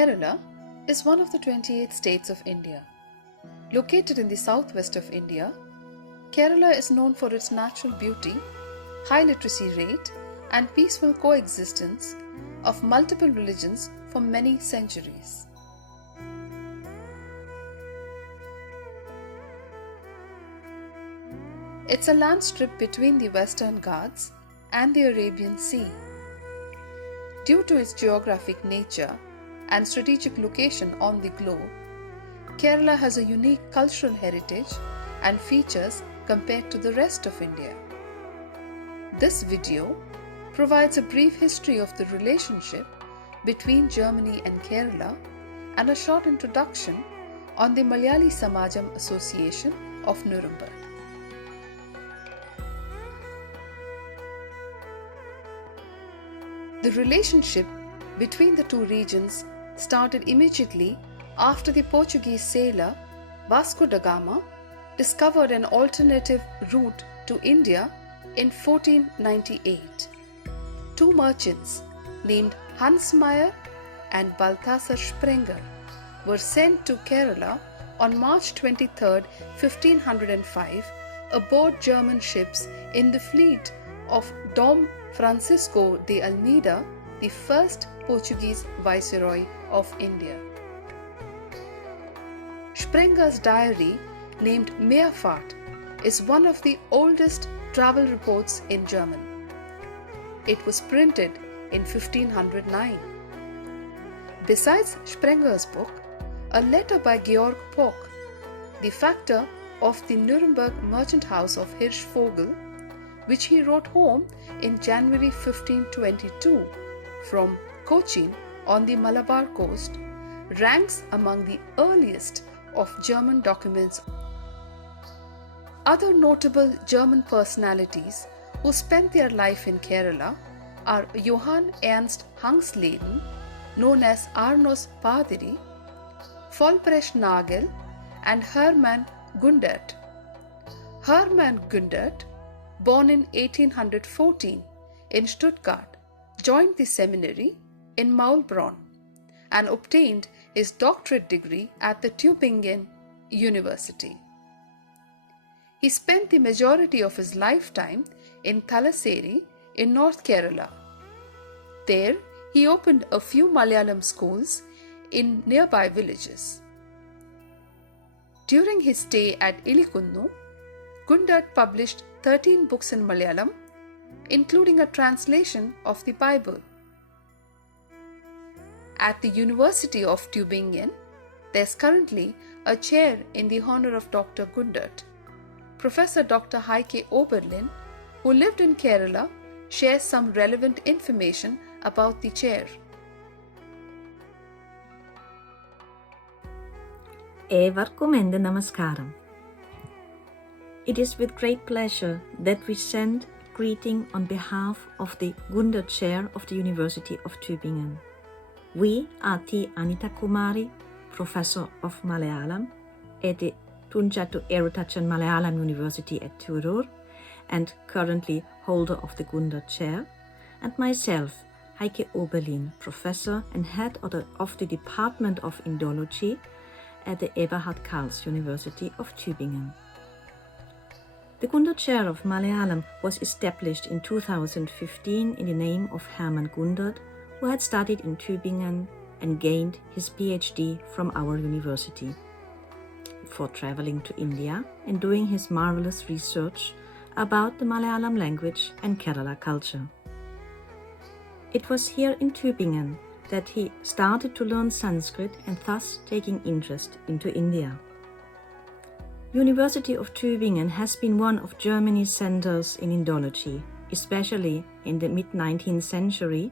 Kerala is one of the 28 states of India. Located in the southwest of India, Kerala is known for its natural beauty, high literacy rate, and peaceful coexistence of multiple religions for many centuries. It's a land strip between the Western Ghats and the Arabian Sea. Due to its geographic nature and strategic location on the globe, Kerala has a unique cultural heritage and features compared to the rest of India. This video provides a brief history of the relationship between Germany and Kerala and a short introduction on the Malayali Samajam Association of Nuremberg. The relationship between the two regions started immediately after the Portuguese sailor Vasco da Gama discovered an alternative route to India in 1498. Two merchants named Hans Meyer and Balthasar Sprenger were sent to Kerala on March 23, 1505 aboard German ships in the fleet of Dom Francisco de Almeida, the first Portuguese viceroy of India. Sprenger's diary, named Meerfahrt, is one of the oldest travel reports in German. It was printed in 1509. Besides Sprenger's book, a letter by Georg Pock, the factor of the Nuremberg merchant house of Hirschvogel, which he wrote home in January 1522 from Cochin on the Malabar coast, ranks among the earliest of German documents. Other notable German personalities who spent their life in Kerala are Johann Ernst Hangsleden, known as Arnos Padiri, Volprecht Nagel, and Hermann Gundert. Hermann Gundert, born in 1814 in Stuttgart, joined the seminary in Maulbronn and obtained his doctorate degree at the Tübingen University. He spent the majority of his lifetime in Thalassery in North Kerala. There, he opened a few Malayalam schools in nearby villages. During his stay at Ilikunnu, Gundert published 13 books in Malayalam, including a translation of the Bible. At the University of Tübingen, there is currently a chair in the honor of Dr. Gundert. Professor Dr. Heike Oberlin, who lived in Kerala, shares some relevant information about the chair. ഏവർക്കും എൻ്റെ നമസ്കാരം. It is with great pleasure that we send greeting on behalf of the Gundert Chair of the University of Tübingen. We are T. Anita Kumari, Professor of Malayalam at the Tunjattu Erutachan Malayalam University at Tirur and currently holder of the Gundert Chair, and myself, Heike Oberlin, Professor and Head of the Department of Indology at the Eberhard Karls University of Tübingen. The Gundert Chair of Malayalam was established in 2015 in the name of Hermann Gundert, who had studied in Tübingen and gained his PhD from our university, before traveling to India and doing his marvelous research about the Malayalam language and Kerala culture. It was here in Tübingen that he started to learn Sanskrit and thus taking interest into India. University of Tübingen has been one of Germany's centers in Indology, especially in the mid-19th century,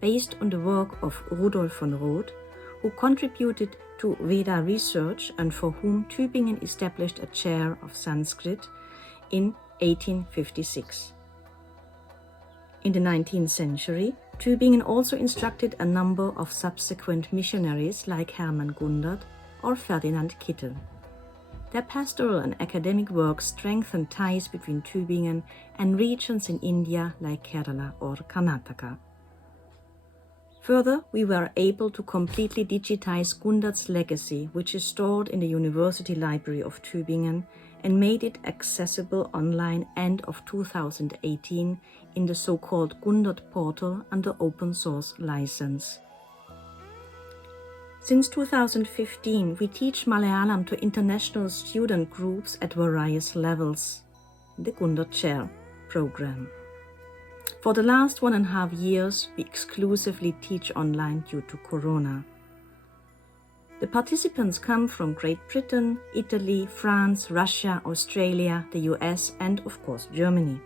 based on the work of Rudolf von Roth, who contributed to Veda research and for whom Tübingen established a chair of Sanskrit in 1856. In the 19th century, Tübingen also instructed a number of subsequent missionaries like Hermann Gundert or Ferdinand Kittel. Their pastoral and academic work strengthened ties between Tübingen and regions in India like Kerala or Karnataka. Further, we were able to completely digitize Gundert's legacy, which is stored in the University Library of Tübingen, and made it accessible online end of 2018 in the so-called Gundert portal under open source license. Since 2015, we teach Malayalam to international student groups at various levels, the Gundert Chair program. For the last 1.5 years, we exclusively teach online due to Corona. The participants come from Great Britain, Italy, France, Russia, Australia, the US, and of course Germany.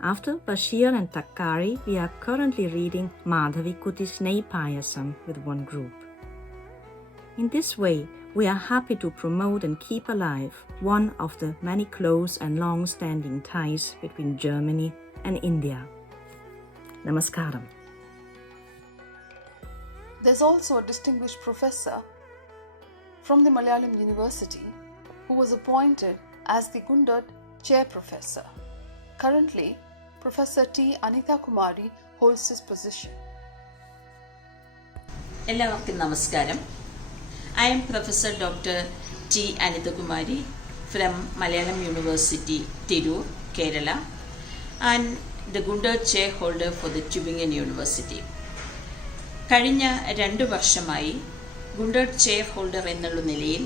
After Bashir and Takari, we are currently reading Madhavi Kutti's Neipayasam with one group. In this way, we are happy to promote and keep alive one of the many close and long-standing ties between Germany and India. Namaskaram. There's also a distinguished professor from the Malayalam University who was appointed as the Gundert Chair Professor. Currently, Professor T. Anitha Kumari holds this position. എല്ലാവർക്കും നമസ്കാരം. I am Professor Dr. T. Anitha Kumari from Malayalam University, Tirur, Kerala, and the Gundert Chair holder for the Tübingen University. കഴിഞ്ഞ 2 വർഷമായി Gundert chair holder എന്നുള്ള നിലയിൽ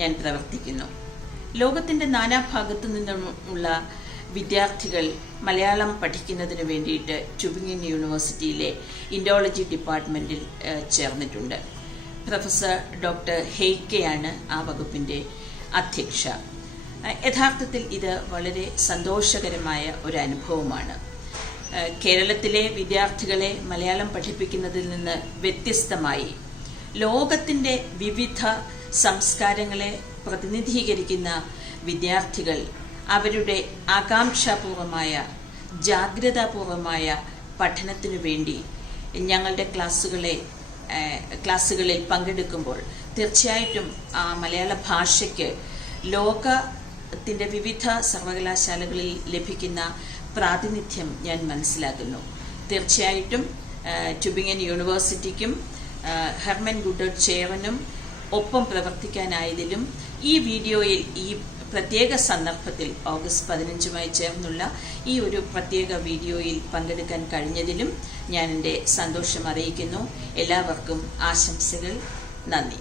ഞാൻ പ്രവർത്തിക്കുന്നു. ലോകത്തിൻ്റെ നാനാഭാഗത്തു നിന്നുമുള്ള വിദ്യാർത്ഥികൾ മലയാളം പഠിക്കുന്നതിന് വേണ്ടിയിട്ട് ട്യൂബിംഗൻ യൂണിവേഴ്സിറ്റിയിലെ ഇൻഡോളജി ഡിപ്പാർട്ട്മെൻറ്റിൽ ചേർന്നിട്ടുണ്ട്. പ്രൊഫസർ ഡോക്ടർ ഹെയ്ക്കെയാണ് ആ വകുപ്പിൻ്റെ അധ്യക്ഷ. യഥാർത്ഥത്തിൽ ഇത് വളരെ സന്തോഷകരമായ ഒരു അനുഭവമാണ്. കേരളത്തിലെ വിദ്യാർത്ഥികളെ മലയാളം പഠിപ്പിക്കുന്നതിൽ നിന്ന് വ്യത്യസ്തമായി ലോകത്തിൻ്റെ വിവിധ സംസ്കാരങ്ങളെ പ്രതിനിധീകരിക്കുന്ന വിദ്യാർത്ഥികൾ അവരുടെ ആകാംക്ഷാപൂർവമായ ജാഗ്രതാപൂർവമായ പഠനത്തിനു വേണ്ടി ഞങ്ങളുടെ ക്ലാസ്സുകളിൽ പങ്കെടുക്കുമ്പോൾ തീർച്ചയായിട്ടും ആ മലയാള ഭാഷയ്ക്ക് ലോകത്തിൻ്റെ വിവിധ സർവകലാശാലകളിൽ ലഭിക്കുന്ന പ്രാതിനിധ്യം ഞാൻ മനസ്സിലാക്കുന്നു. തീർച്ചയായിട്ടും ട്യൂബിംഗൻ യൂണിവേഴ്സിറ്റിക്കും ഹെർമൻ ഗുണ്ടർട്ട് ചെയറിനും ഒപ്പം പ്രവർത്തിക്കാനായതിലും ഈ വീഡിയോയിൽ ഈ പ്രത്യേക സന്ദർഭത്തിൽ ഓഗസ്റ്റ് 15 ചേർന്നുള്ള ഈ ഒരു പ്രത്യേക വീഡിയോയിൽ പങ്കെടുക്കാൻ കഴിഞ്ഞതിലും ഞാൻ എൻ്റെ സന്തോഷം അറിയിക്കുന്നു. എല്ലാവർക്കും ആശംസകൾ. നന്ദി.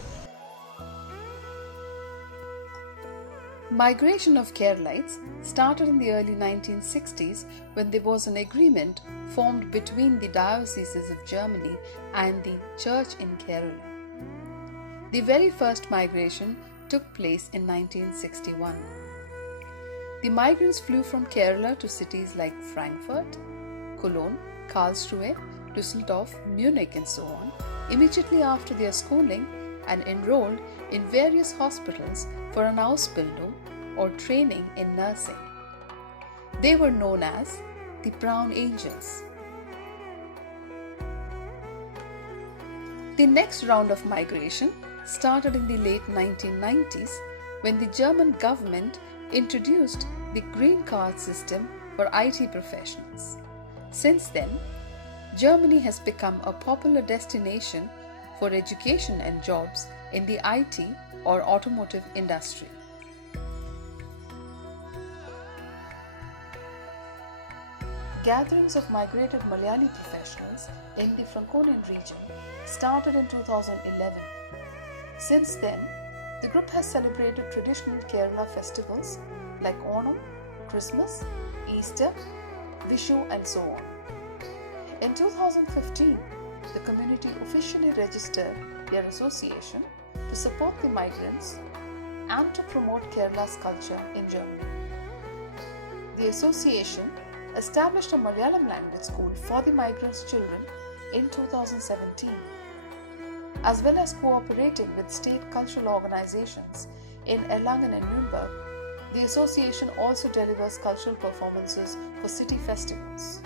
Migration of Keralites started in the early 1960s when there was an agreement formed between the dioceses of Germany and the church in Kerala. The very first migration took place in 1961. The migrants flew from Kerala to cities like Frankfurt, Cologne, Karlsruhe, Düsseldorf, Munich and so on, immediately after their schooling and enrolled in various hospitals for an Ausbildung or training in nursing. They were known as the Brown Angels. The next round of migration started in the late 1990s when the German government introduced the green card system for IT professionals. Since then, Germany has become a popular destination for education and jobs in the IT or automotive industry. Gatherings of migrated Malayali professionals in the Franconian region started in 2011. Since then, the group has celebrated traditional Kerala festivals like Onam, Christmas, Easter, Vishu and so on. In 2015, the community officially registered their association to support the migrants and to promote Kerala's culture in Germany. The association established a Malayalam language school for the migrants' children in 2017, as well as cooperating with state cultural organizations in Erlangen and Nürnberg. The association also delivers cultural performances for city festivals.